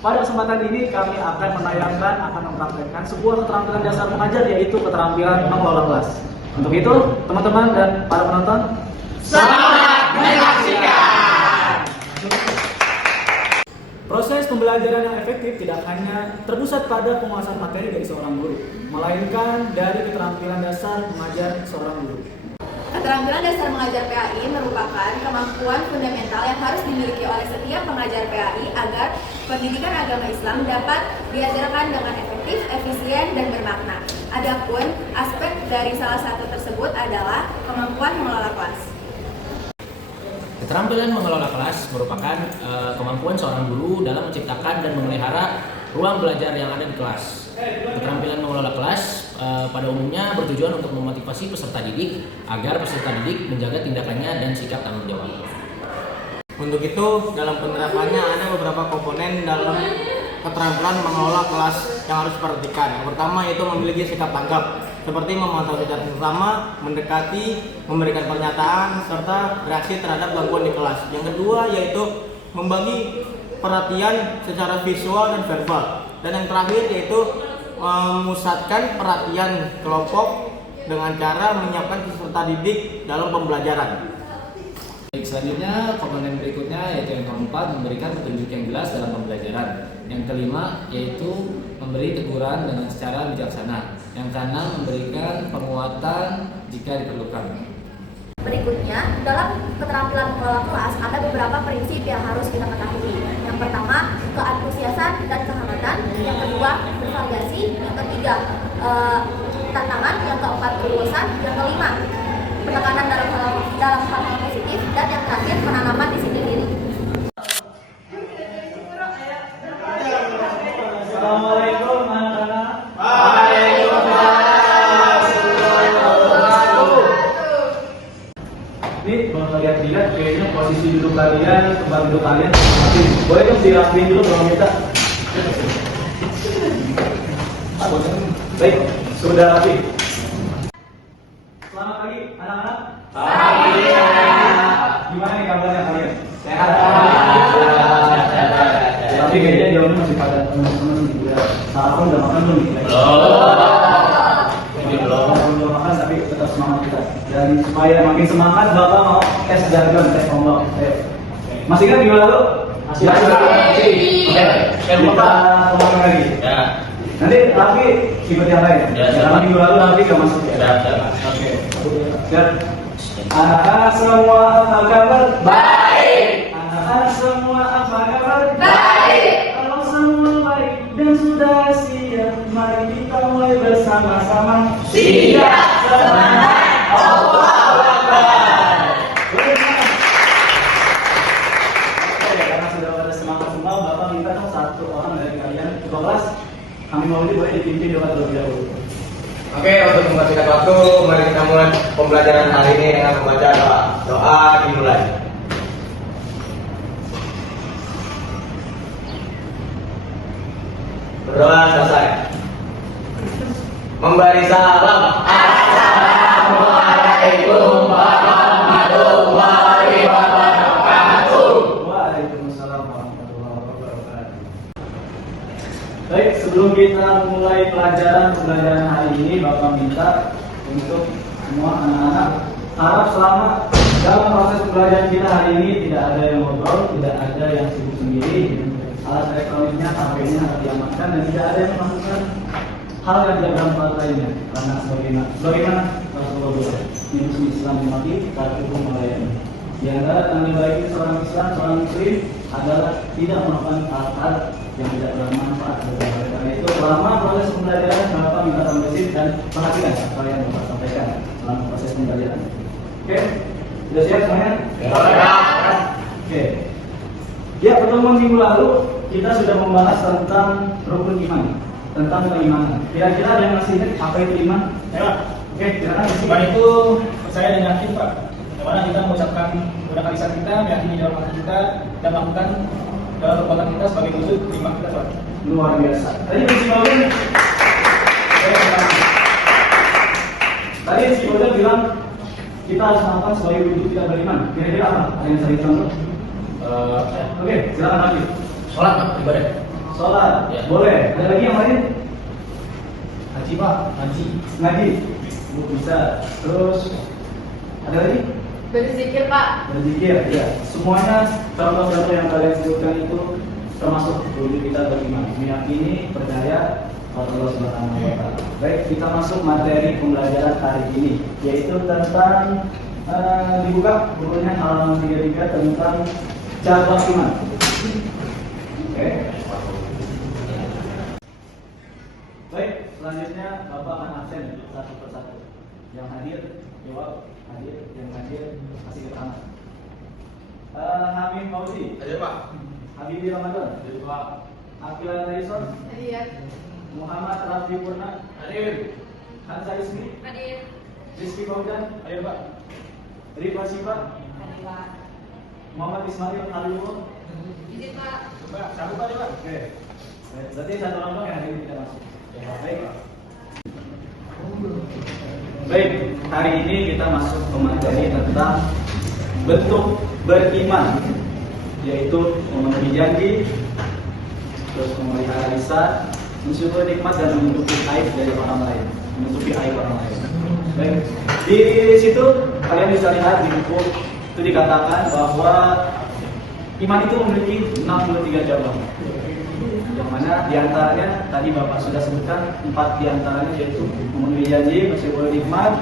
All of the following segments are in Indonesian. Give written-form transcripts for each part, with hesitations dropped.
pada kesempatan ini kami akan mempraktekkan sebuah keterampilan dasar mengajar, yaitu keterampilan mengelola kelas. Untuk itu, teman-teman dan para penonton, selamat menyaksikan! Proses pembelajaran yang efektif tidak hanya terpusat pada penguasaan materi dari seorang guru, melainkan dari keterampilan dasar mengajar seorang guru. Keterampilan dasar mengajar PAI merupakan kemampuan fundamental yang harus dimiliki oleh setiap pengajar PAI agar pendidikan agama Islam dapat diajarkan dengan efektif, efisien, dan bermakna. Adapun aspek dari salah satu tersebut adalah kemampuan mengelola kelas. Keterampilan mengelola kelas merupakan kemampuan seorang guru dalam menciptakan dan memelihara ruang belajar yang ada di kelas. Keterampilan mengelola kelas pada umumnya bertujuan untuk memotivasi peserta didik agar peserta didik menjaga tindakannya dan sikap tanggung jawab. Untuk itu, dalam penerapannya ada beberapa komponen dalam keterampilan mengelola kelas yang harus diperhatikan. Yang pertama yaitu memiliki sikap tanggap, seperti memantau secara bersama, mendekati, memberikan pernyataan, serta reaksi terhadap gangguan di kelas. Yang kedua yaitu membagi perhatian secara visual dan verbal. Dan yang terakhir yaitu memusatkan perhatian kelompok dengan cara menyiapkan peserta didik dalam pembelajaran. Baik, selanjutnya komponen berikutnya yaitu yang keempat, memberikan petunjuk yang jelas dalam pembelajaran. Yang kelima yaitu memberi teguran dengan secara bijaksana. Yang keenam, memberikan penguatan jika diperlukan. Berikutnya, dalam keterampilan mengelola kelas ada beberapa prinsip yang harus kita ketahui. Yang pertama, keantusiasan dan kehangatan. Yang kedua, bervariasi. Yang ketiga, tantangan. Yang keempat, keluasan. Yang kelima, penekanan dalam hal positif. Dan yang terakhir, penanaman disiplin diri. Assalamualaikum anak-anak. Ini kalau lihat-lihat kayaknya posisi duduk kalian, tempat duduk kalian masih boleh dong dirapiin dulu kalau minta. Baik, sudah rapi. Selamat pagi anak-anak. Pagi. Gimana nih kabarnya kalian? Sehat. Tapi kayaknya jawabnya masih pada teman-teman gitu ya. Sarapan udah makan belum nih? Belum makan tapi tetap semangat kita. Dan supaya makin semangat, Bapak mau tes jargon, tes ngomong. Masih ingat minggu lalu? Masih. Oke, kita ngomong lagi. Ya. Nanti Raffi ikut yang lain. Karena minggu lalu Raffi gak masuk ya. Oke. Siap. Anak-anak semua apa kabar? Baik. Anak-anak semua apa kabar? Baik. Kalau semua baik dan sudah siap, mari kita mulai bersama-sama. Siap. Semangat. Allahu Akbar. Karena sudah pada semangat semua, Bapak minta dong satu orang dari kalian ketua kelas. Kami mau boleh dipimpin doa terlebih dahulu. Oke, untuk mempersingkat waktu, mari kita mulai pembelajaran hari ini dengan membaca doa. Doa dimulai. Berdoa selesai. Memberi salam. Assalamualaikum warahmatullahi wabarakatuh. Waalaikumsalam warahmatullahi wabarakatuh. Baik, sebelum kita mulai pembelajaran hari ini, Bapak minta untuk semua anak-anak harap selama dalam proses pembelajaran kita hari ini tidak ada yang ngobrol, tidak ada yang sibuk sendiri, alat elektroniknya, HP-nya harus diamankan, dan tidak ada yang melakukan hal yang tidak bermanfaat lainnya. Karena sebagaimana Rasulullah SAW, ini muslim Islam dimati, saat hukum melayani. Di antara tanda baik seorang Islam, seorang Muslim adalah tidak melakukan hal-hal yang tidak bermanfaat bagi mereka. Karena itu selama proses pembelajaran, Bapak minta tambahin dan perhatikan apa yang Bapak sampaikan selama proses pembelajaran. Oke, sudah siap semuanya? Oke. Ya, pertemuan minggu lalu kita sudah membahas tentang rukun iman, tentang keimanan. Kira-kira ada yang masih ingat apa itu iman? Ya. Oke, silakan. Iman itu percaya dan yakin, Pak. Bagaimana kita mengucapkan menggunakan lisan kita, meyakini dalam hati kita, dan melakukan dalam perbuatan kita sebagai wujud iman kita, Pak. Luar biasa. Tadi si Bodan bilang kita harus melakukan sebagai wujud kita beriman. Kira-kira apa? Ada yang saya contoh? Oke, silakan lagi. Sholat Pak, ibadah. Sholat, Ya. boleh. Ada lagi yang lain? Haji Pak, haji. Ngaji, bisa. Terus ada lagi? Berzikir Pak. Berzikir, ya. Semuanya contoh-contoh yang kalian sebutkan itu termasuk wujud kita beriman, meyakini, percaya pada Allah Subhanahu wa Ta'ala. Baik, kita masuk materi pembelajaran hari ini, yaitu tentang dibuka bukunya halaman 33 tentang cabang iman. Oke. Baik, selanjutnya Bapak akan absen satu persatu. Yang hadir jawab, hadir, yang hadir kasih keterangan. Hamid Fauzi. Hadir Pak. Habibie Ramadan. Hadir Pak. Akila Tyson. Hadir. Muhammad Rafi Purna. Hadir. Hansa Ismi. Hadir. Rizky Faudan. Hadir Pak. Rifa Siva. Hadir Pak. Muhammad Ismail Halilullah. Izin Pak. Coba sambut Pak Pak. Oke. Baik, berarti satu orang doang yang hadir kita masuk. Ya, baik. Baik, hari ini kita masuk ke materi tentang bentuk beriman, yaitu memenuhi janji, terus memelihara lisan, mensyukuri nikmat dan menutupi aib dari orang lain, menutupi aib orang lain. Baik, di situ kalian bisa lihat di buku itu dikatakan bahwa iman itu memiliki 63 cabang. Yang mana diantaranya tadi Bapak sudah sebutkan 4 diantaranya, yaitu memenuhi janji, mensyukuri nikmat,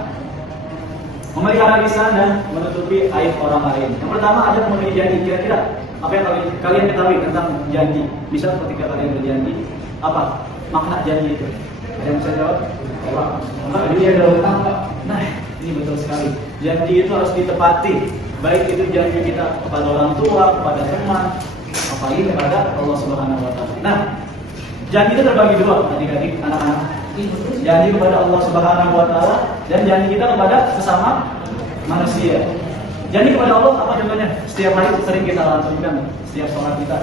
memelihara lisan dan menutupi aib orang lain. Yang pertama ada memenuhi janji. Kira-kira apa yang kalian ketahui tentang janji? Misal ketika kalian berjanji, apa makna janji itu? Ada yang bisa jawab? Dia ada utang Pak. Nah, ini betul sekali. Janji itu harus ditepati. Baik itu janji kita kepada orang tua, kepada teman, apalagi kepada Allah Subhanahu wa Ta'ala. Nah, janji itu terbagi dua, adik-adik, anak-anak. Janji kepada Allah Subhanahu wa Ta'ala dan janji kita kepada sesama manusia. Janji kepada Allah apa contohnya? Setiap hari sering kita langsungkan, setiap sholat kita.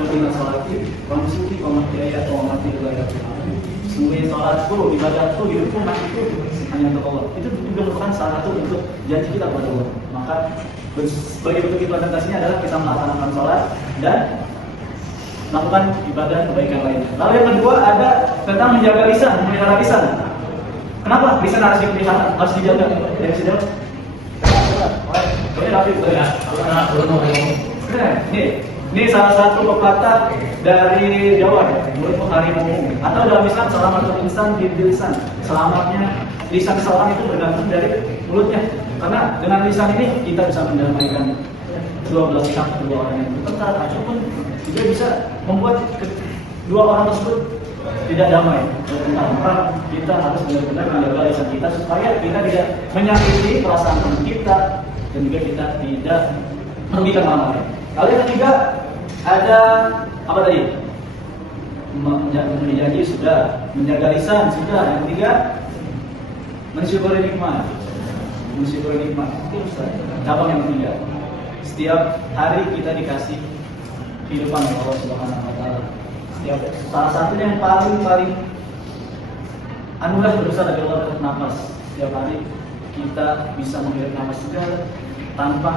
Kulina sholati, wa nusuki, wa mahyaya, wa mamati lillahi rabbil alamin. Sungguhnya sholatku, ibadahku, hidupku, matiku hanya untuk Allah. Itu juga merupakan salah satu bentuk janji kita kepada Allah. Maka sebagai bentuk implementasinya adalah kita melaksanakan sholat dan melakukan ibadah kebaikan lainnya. Lalu yang kedua ada tentang menjaga lisan, memelihara lisan. Kenapa lisan harus dipelihara, harus dijaga? Yang bisa jawab? Ini salah satu pepatah dari Jawa ya, mulutmu harimau. Atau dalam Islam selamatul insan bil lisan. Selamatnya lisan seorang itu bergantung dari mulutnya. Karena dengan lisan ini kita bisa mendamaikan 12 pihak, kedua orang yang bertengkar, ataupun juga bisa membuat dua orang tersebut tidak damai. Maka kita harus benar-benar menjaga lisan kita supaya kita tidak menyakiti perasaan teman kita dan juga kita tidak merugikan orang lain. Lalu yang ketiga ada apa tadi? Memenuhi janji sudah, menjaga lisan sudah. Yang ketiga mensyukuri nikmat. Mensyukuri nikmat itu cabang yang ketiga. Setiap hari kita dikasih kehidupan oleh Allah Subhanahu wa Ta'ala. Setiap salah satunya yang paling anugerah berbesar dari Allah adalah nafas. Setiap hari kita bisa menghirup nafas juga tanpa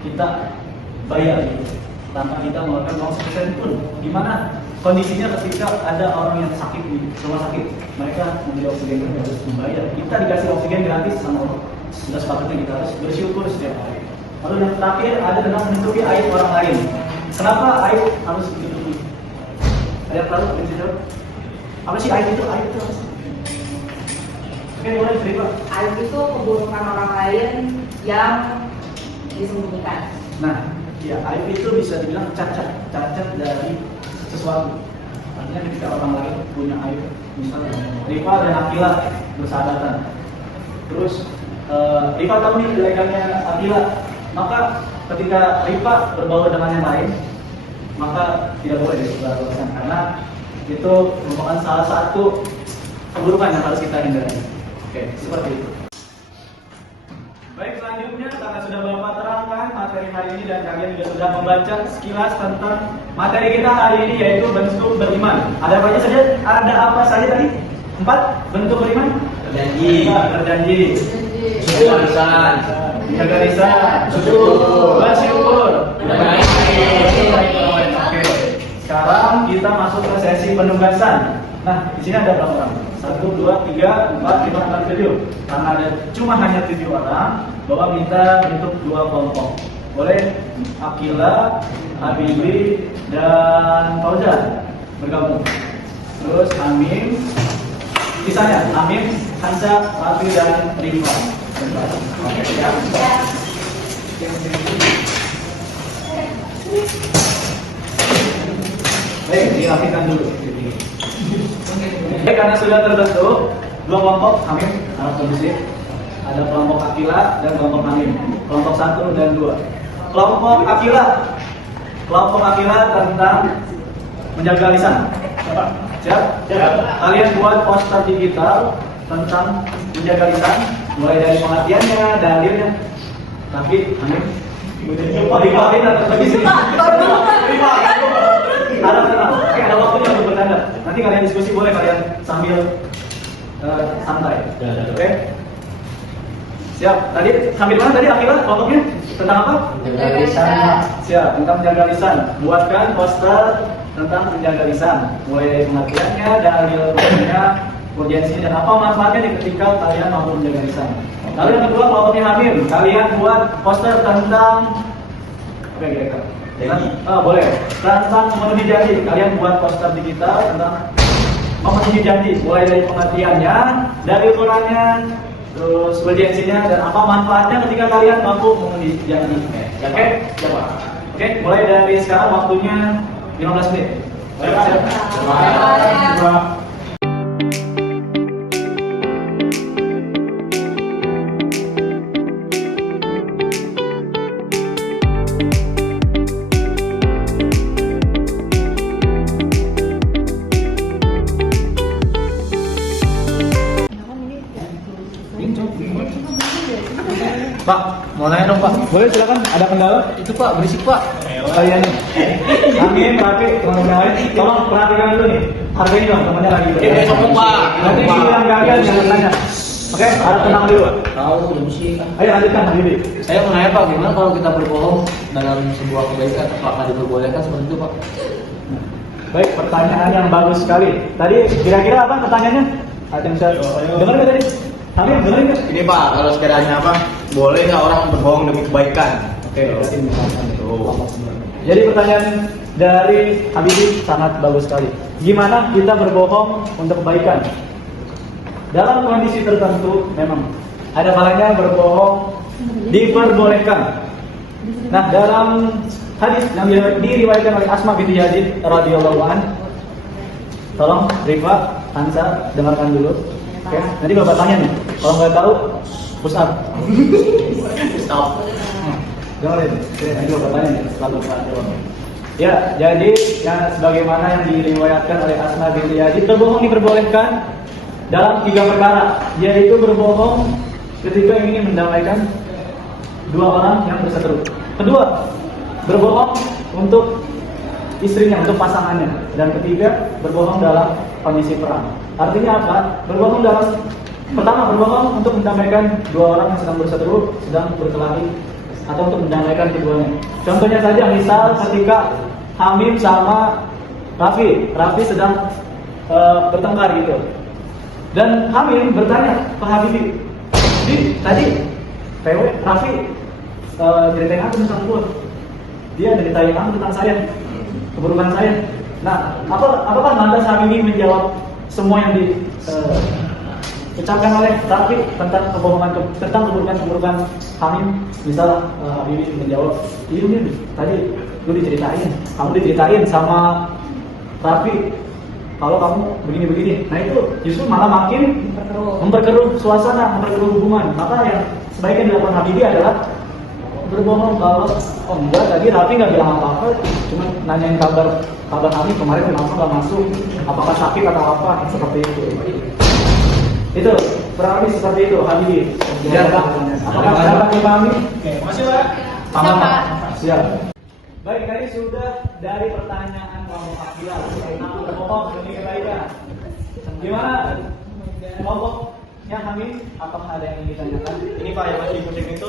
kita bayar, tanpa kita mengeluarkan uang sebesar pun. Gimana kondisinya ketika ada orang yang sakit di rumah sakit, mereka membeli oksigen harus membayar. Kita dikasih oksigen gratis sama Allah. Sudah sepatutnya kita harus bersyukur setiap hari. Lalu yang terakhir ada tentang menutupi aib orang lain. Kenapa aib harus ditutupi? Ada yang tahu? Apa sih aib itu? Aib itu apa sih? Oke, boleh cerita. Aib itu keburukan orang lain yang disembunyikan. Nah, ya aib itu bisa dibilang cacat dari sesuatu. Artinya ketika orang lain punya aib, misalnya Rifa dan Akila bersahabatan. Terus Rifa tahu nih jeleknya Akila, maka ketika Rifa berbaur dengan yang lain, maka tidak boleh disebarluaskan karena itu merupakan salah satu keburukan yang harus kita hindari. Oke, seperti itu. Baik, selanjutnya karena sudah Bapak terangkan materi hari ini dan kalian juga sudah membaca sekilas tentang materi kita hari ini, yaitu bentuk beriman. Ada apa saja? Ada apa saja tadi? 4 bentuk beriman? Berjanji, Menjaga lisan, menjaga lisan, bersyukur, baik. Oke. Sekarang kita masuk ke sesi penugasan. Nah, di sini ada berapa orang? 1, 2, 3, 4, 5, 6, 7. Karena ada hanya 7 orang, Bapak minta bentuk 2 kelompok. Boleh Akila, Habibi, dan Fauzan bergabung. Terus Amin, sisanya Amin, Hansa, Rafi, dan Rifa. Oke, ya. Baik, dirapikan dulu. Baik, karena sudah terbentuk 2 kelompok, Amin, harap kondusif. Ada kelompok Akila dan kelompok Amin. Kelompok 1 dan 2. Kelompok Akila. Kelompok Akila tentang menjaga lisan. Siap? Siap. Kalian buat poster digital tentang menjaga lisan, mulai dari pengertiannya, dalilnya. Tapi, Amin, dipakai atau bagi ada waktunya untuk bercanda. Nanti kalian diskusi, boleh kalian sambil santai. Oke? Siap. Tadi sambil mana tadi Akila kelompoknya? Tentang apa? Menjaga lisan. Siap, tentang menjaga lisan. Buatkan poster tentang menjaga lisan. Mulai dari pengertiannya, dalil-dalilnya, urgensinya, dan apa manfaatnya ketika kalian mampu menjaga lisan. Lalu yang kedua kelompoknya Hamil. Kalian buat poster tentang apa kira-kira? Boleh. Tentang memenuhi janji. Kalian buat poster digital tentang memenuhi janji. Mulai dari pengertiannya, dari ukurannya, terus urgensinya, dan apa manfaatnya ketika kalian mampu memenuhi janji. Oke? Siapa? Oke, mulai dari sekarang waktunya 15 menit. Siap. Pak, mau nanya dong Pak. Boleh silakan. Ada kendala? Itu Pak, berisik Pak. Kalian nih. Amin, Rafi, teman-teman. Tolong perhatikan dulu nih. Harganya dong, temannya lagi. Sokong Pak. Nanti yang gagal jangan tanya. Oke, harap tenang dulu. Tahu, musik. Ayo lanjutkan, Habibi. Saya mau nanya Pak, gimana kalau kita berbohong dalam sebuah kebaikan? Apakah diperbolehkan seperti itu Pak? Baik, pertanyaan yang bagus sekali. Tadi kira-kira apa pertanyaannya? Ada yang bisa dengar nggak tadi? Hamil, dengar nggak? Ini Pak, kalau sekiranya apa? Boleh nggak orang berbohong demi kebaikan? Oke, berarti jadi pertanyaan dari Habibi sangat bagus sekali. Gimana kita berbohong untuk kebaikan? Dalam kondisi tertentu memang ada kalanya berbohong diperbolehkan. Nah, dalam hadis yang diriwayatkan oleh Asma binti Yazid radhiyallahu anha, tolong Rifa, Hansa dengarkan dulu. Oke, nanti Bapak tanya nih. Kalau nggak tahu, push up. Push up. Dengerin. Oke, nanti Bapak tanya nih. Setelah Bapak jawab. Ya, jadi yang sebagaimana yang diriwayatkan oleh Asma binti Yazid, berbohong diperbolehkan dalam 3 perkara, yaitu berbohong ketika ingin mendamaikan 2 orang yang berseteru. Kedua, berbohong untuk istrinya, untuk pasangannya. Dan ketiga, berbohong dalam kondisi perang. Artinya apa? Berbohong dalam, pertama, berbohong untuk mendamaikan 2 orang yang sedang berseteru, sedang berkelahi, atau untuk mendamaikan keduanya. Contohnya saja, misal ketika Hamim sama Rafi sedang bertengkar gitu. Dan Hamim bertanya ke Habibi, tadi Rafi ceritain aku tentang gue. Dia ceritain aku tentang saya, keburukan saya. Nah, apakah lantas Habibi menjawab semua yang diucapkan oleh Rafi tentang keburukan Hamim? Misal Habibi menjawab, iya tadi lu diceritain sama Rafi kalau kamu begini-begini. Nah itu justru malah makin memperkeruh suasana, memperkeruh hubungan. Maka yang sebaiknya dilakukan Habibi adalah berbohong kalau enggak, tadi Rafi nggak bilang apa-apa, cuma nanyain kabar kami kemarin kenapa nggak masuk, apakah sakit atau apa, seperti itu. Itu kurang lebih seperti itu Habibi. Apakah dapat dipahami? Oke, makasih Pak. Paham Pak? Siap. Baik, tadi sudah dari pertanyaan kelompok Akila tentang berbohong demi kebaikan. Gimana kelompoknya Hamid? Apakah ada yang ingin ditanyakan? Ini Pak yang lagi pusing itu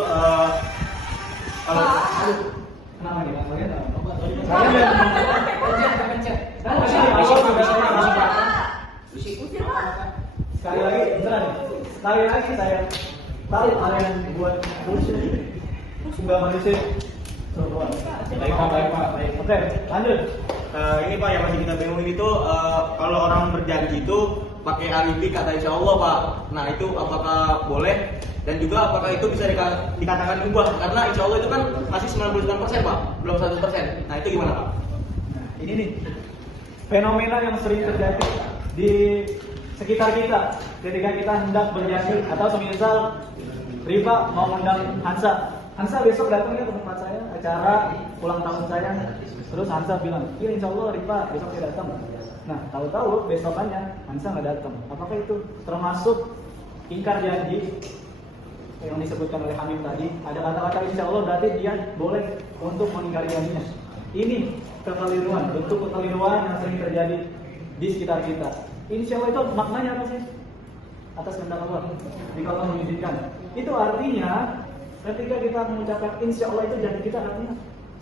kalau nama nih, kalian tahu. Pencet. Sekali lagi, beneran nih. Sekali lagi saya tahu kalian buat bullshit. Enggak manusia. Baik Pak. Oke, lanjut. Ini Pak yang masih kita bingungin itu kalau orang berjanji itu pakai alibi kata insya Allah Pak. Nah itu apakah boleh dan juga apakah itu bisa dikatakan ubah karena insya Allah itu kan masih 99% Pak, belum 100%. Nah itu gimana Pak? Ini nih fenomena yang sering terjadi di sekitar kita ketika kita hendak berjanji atau semisal Rifa mau undang Hansa besok datang ya ke tempat saya acara ulang tahun saya. Terus Hansa bilang, iya insya Allah Rifa besok saya datang. Nah tahu-tahu besokannya Hansa nggak datang. Apakah itu termasuk ingkar janji yang disebutkan oleh Hamim tadi? Ada kata-kata insya Allah berarti dia boleh untuk mengingkari janjinya. Ini kekeliruan, bentuk kekeliruan yang sering terjadi di sekitar kita. Insya Allah itu maknanya apa sih? Atas kehendak Allah, jika Allah mengizinkan. Itu artinya ketika kita mengucapkan insya Allah itu janji kita artinya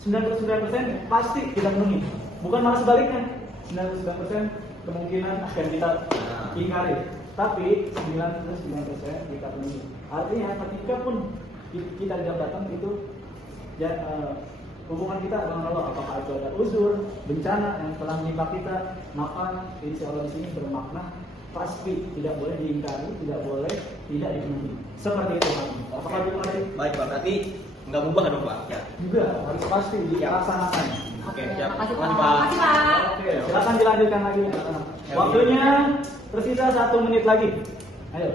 99% pasti kita penuhi. Bukan malah sebaliknya. 99% kemungkinan akan kita ingkari. Tapi 99% kita penuhi. Artinya ketika pun kita tidak datang itu hubungan kita dengan Allah, apakah itu ada uzur, bencana yang telah menimpa kita, maka insya Allah di sini bermakna pasti tidak boleh diingkari, tidak boleh tidak dipenuhi. Seperti itu Pak. Apakah itu tadi? Baik Pak, berarti nggak mubah dong Pak? Ya. Juga harus pasti dilaksanakan. Oke, siap. Makasih Terima Pak. kasih, Pak. Makasih Pak. Oke, silakan dilanjutkan lagi. Waktunya tersisa 1 menit lagi. Ayo.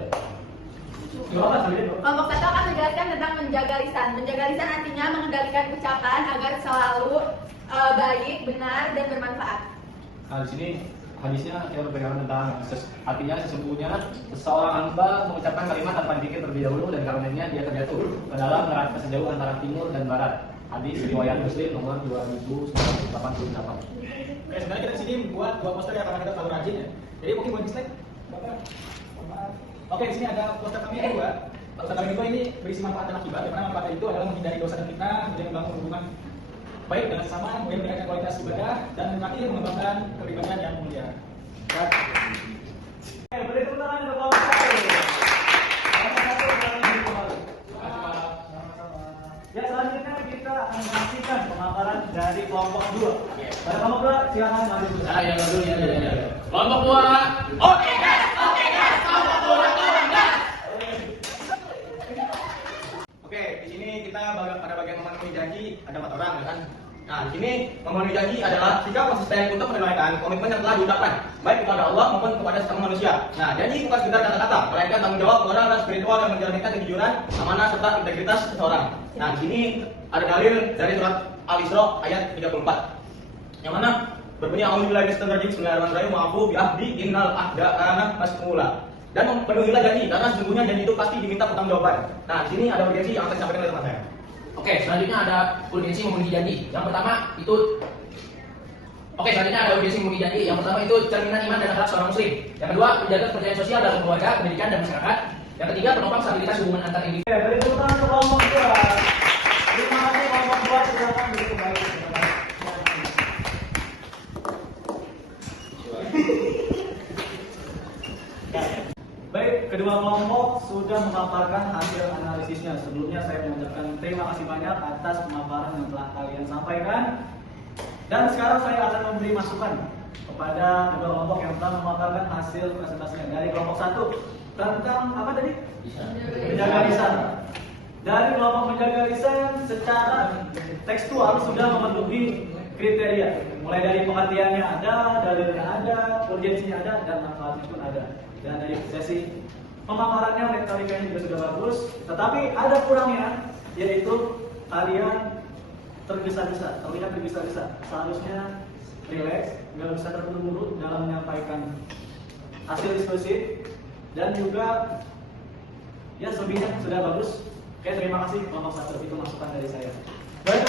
Kelompok 1 akan menjelaskan tentang menjaga lisan. Menjaga lisan artinya mengendalikan ucapan agar selalu baik, benar, dan bermanfaat. Nah di sini hadisnya kita berpegang tentang artinya sesungguhnya seseorang hamba mengucapkan kalimat tanpa dipikir terlebih dahulu dan karenanya dia terjatuh ke dalam neraka sejauh antara timur dan barat. Hadis riwayat Muslim nomor 2988. Oke, sebenarnya kita di sini buat 2 poster ya karena kita terlalu rajin ya. Jadi mungkin buat slide. Oke, di sini ada poster kami yang kedua. Poster kami kedua ini berisi manfaat dan akibat. Di mana manfaat itu adalah menghindari dosa dan fitnah, kemudian membangun hubungan baik dengan sesama, kemudian meningkatkan kualitas ibadah dan terakhir mengembangkan kepribadian yang mulia. Oke, beri tepuk tangan untuk kelompok 1. Ya, selanjutnya kita akan menyaksikan pemaparan dari kelompok 2. Pada kelompok 2, silakan maju. Yang dulu ya. Kelompok 2. Oke, guys. Kelompok 2 turun gas. Oke, di sini kita pada bagian memenuhi janji ada 4 orang ya kan. Nah, di sini memenuhi janji adalah sikap konsisten untuk menunaikan komitmen yang telah diucapkan baik kepada Allah maupun kepada sesama manusia. Nah, janji bukan sekedar kata-kata, melainkan tanggung jawab moral dan spiritual yang mencerminkan kejujuran, amanah serta integritas seseorang. Nah, di sini ada dalil dari surat Al-Isra ayat 34. Yang mana berbunyi a'udzubillahi minasyaitonir rajim, bismillahirrahmanirrahim, wa'fu bi'ahdi innal ahda kana mas'ula. Dan penuhilah janji karena sesungguhnya janji itu pasti diminta pertanggungjawaban. Nah, di sini ada urgensi yang akan disampaikan oleh teman saya. Oke, selanjutnya ada urgensi memenuhi janji. Yang pertama itu selanjutnya ada urgensi memenuhi janji. Yang pertama itu cerminan iman dan akhlak seorang muslim. Yang kedua, menjaga kepercayaan sosial dalam keluarga, pendidikan dan masyarakat. Yang ketiga, penopang stabilitas hubungan antar individu. Oke, beri tepuk tangan untuk kelompok 2. Terima kasih kelompok 2, silakan duduk kembali. Baik, kedua kelompok sudah memaparkan hasil analisisnya. Sebelumnya saya mengucapkan terima kasih banyak atas pemaparan yang telah kalian sampaikan. Dan sekarang saya akan memberi masukan kepada kedua kelompok yang telah memaparkan hasil presentasinya. Dari kelompok 1 tentang apa tadi? Menjaga lisan. Dari kelompok menjaga lisan secara tekstual sudah memenuhi kriteria. Mulai dari pengertiannya ada, dalilnya ada, urgensinya ada, dan manfaatnya pun ada. Dan dari sesi pemaparannya retorikanya juga sudah bagus, tetapi ada kurangnya, yaitu kalian tergesa-gesa, terlihat tergesa-gesa. Seharusnya rileks, nggak bisa terburu-buru dalam menyampaikan hasil diskusi, dan juga ya selebihnya sudah bagus. Oke, terima kasih kelompok 1, itu masukan dari saya. Baik,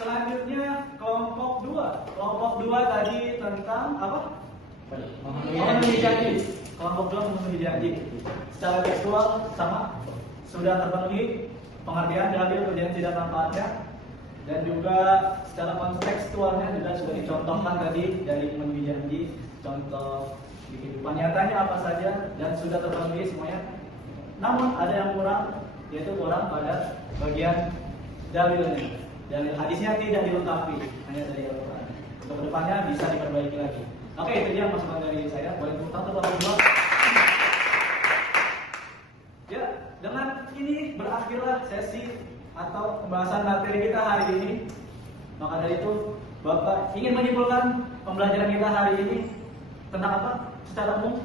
selanjutnya kelompok 2. Kelompok 2 tadi tentang apa? Memenuhi janji. Kelompok 2 memenuhi janji. Secara tekstual sama, sudah terpenuhi. pengertian dalil perjanjian tidak manfaatnya, dan juga secara kontekstualnya juga sudah dicontohkan tadi dari memenuhi janji, contoh di kehidupan nyatanya apa saja dan sudah terpenuhi semuanya. Namun ada yang kurang, yaitu kurang pada bagian dalilnya. Dalil hadisnya tidak dilengkapi, hanya dari Al-Quran. Untuk kedepannya bisa diperbaiki lagi. Oke, itu dia masukan dari saya. Boleh tepuk tangan untuk Allah. Ya, dengan ini berakhirlah sesi atau pembahasan materi kita hari ini. Maka dari itu, Bapak ingin menyimpulkan pembelajaran kita hari ini tentang apa? Secara umum,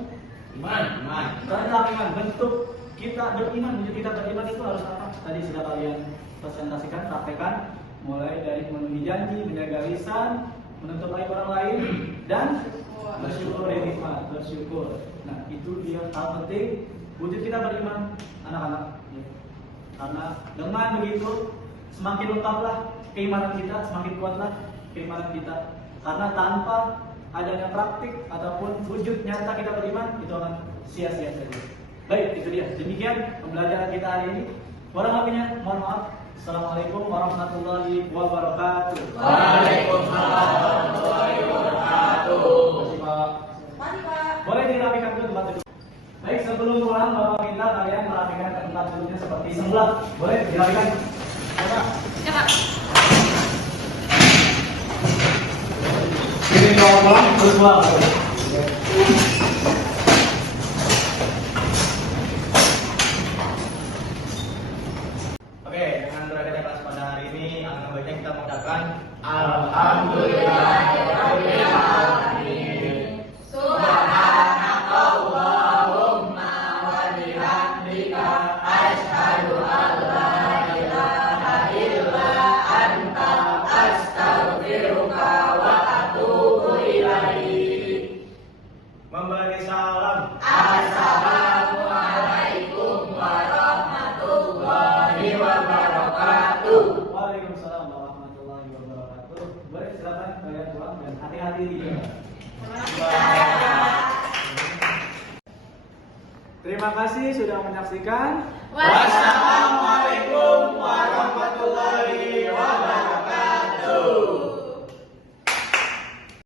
Iman. tentang iman. Bentuk kita beriman, bentuk kita beriman itu harus apa? Tadi sudah kalian presentasikan, praktekan, mulai dari memenuhi janji, menjaga lisan, menutup aib orang lain, dan bersyukur nikmat, bersyukur. Nah, itu dia hal penting wujud kita beriman, anak-anak. Karena dengan begitu semakin lengkaplah keimanan kita, semakin kuatlah keimanan kita. Karena tanpa adanya praktik ataupun wujud nyata kita beriman, itu akan sia-sia saja. Baik, itu dia. Demikian pembelajaran kita hari ini. Kurang lebihnya, mohon maaf. Assalamualaikum warahmatullahi wabarakatuh. Waalaikumsalam warahmatullahi wabarakatuh. Terima kasih, Pak. Mari Pak. Boleh dirapikan dulu tempat duduk. Baik, sebelum pulang Bapak minta kalian merapikan tempat duduknya seperti semula. Boleh dirapikan? Ya Pak. Ini kalau pulang terus pulang. Oke, dengan berakhirnya kelas pada hari ini, alangkah baiknya kita mengucapkan memberi salam. Waalaikumsalam warahmatullahi wabarakatuh. Boleh silakan kalian pulang dan hati-hati di jalan. Terima kasih sudah menyaksikan. Wassalamualaikum warahmatullahi